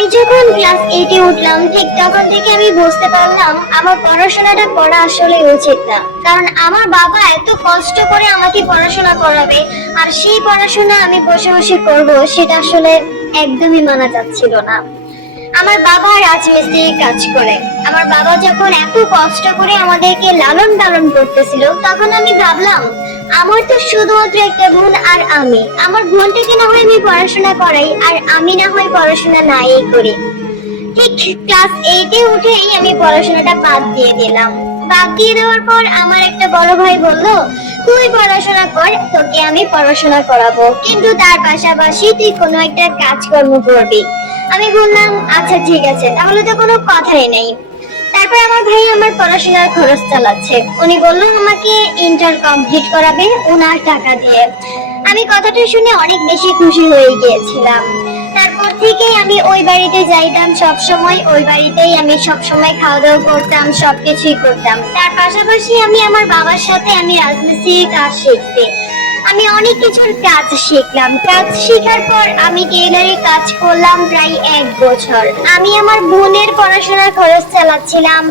আমি যখন ক্লাস 8 এ উঠলাম ঠিক তখন থেকে আমি বুঝতে পারলাম আমার পড়াশোনাটা করা আসলে উচিত না। কারণ আমার বাবা এত কষ্ট করে আমাকে পড়াশোনা করাবে আর সেই পড়াশোনা আমি বসে বসে করব, সেটা আসলে একদমই মানা যাচ্ছিল না। আমার বাবা রাজমিস্ত্রির কাজ করে। আমার বাবা যখন এত কষ্ট করে আমাদেরকে লালন পালন করতেছিল তখন আমি ভাবলাম আমার তো শুধুমাত্র একটা বোন আর আমি, আমার বোনটাকে না হয় আমি পড়াশোনা করাই আর আমি না হয় পড়াশোনা নাই করি। ঠিক ক্লাস 8 এ উঠেই আমি পড়াশোনাটা বাদ দিয়ে দিলাম। বাদ দিয়ে দেওয়ার পর আমার একটা বড় ভাই বলল, তুই পড়াশোনা কর, তোকে আমি পড়াশোনা করাবো, কিন্তু তার পাশাপাশি তুই কোনো একটা কাজকর্ম করবি। আমি বললাম আচ্ছা ঠিক আছে, তাহলে তো কোনো কথাই নেই। তারপর আমার ভাই আমার পড়াশোনার খরচ চালাচ্ছে। উনি বলল আমাকে ইন্টার কমপ্লিট করাবে ওনার টাকা দিয়ে। আমি কথাটা শুনে অনেক বেশি খুশি হয়ে গিয়েছিলাম। তারপর থেকে আমি ওই বাড়িতে যাইতাম সব সময়, ওই বাড়িতেই আমি সব সময় খাওয়া দাওয়া করতাম, সবকিছুই করতাম। তার পাশাপাশি আমি আমার বাবার সাথে আমি রাজমিস্ত্রির কাজ শিখছি। আমি অনেক কিছুর কাজ শিখলাম। কাজ শেখার পর আমি টেইলারের কাজ করলাম প্রায় 1 বছর। আমি আমার বোনের পড়াশোনার খরচ চালাচ্ছিলাম,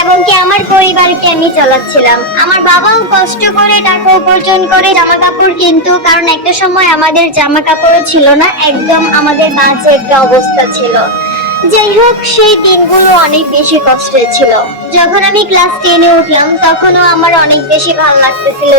এমনকি আমার পরিবারকে আমি চালাচ্ছিলাম। আমার বাবাও কষ্ট করে টাকা উপার্জন করে জামা কাপড় কিনতো, কারণ একটা সময় আমাদের জামা কাপড়ও ছিল না, একদম আমাদের বাজে একটা অবস্থা ছিল। যাই হোক, সেই দিনগুলো অনেক বেশি কষ্টের ছিল। যখন আমি ক্লাস 10 এ উঠলাম তখনও আমার অনেক বেশি ভালো লাগতেছিল।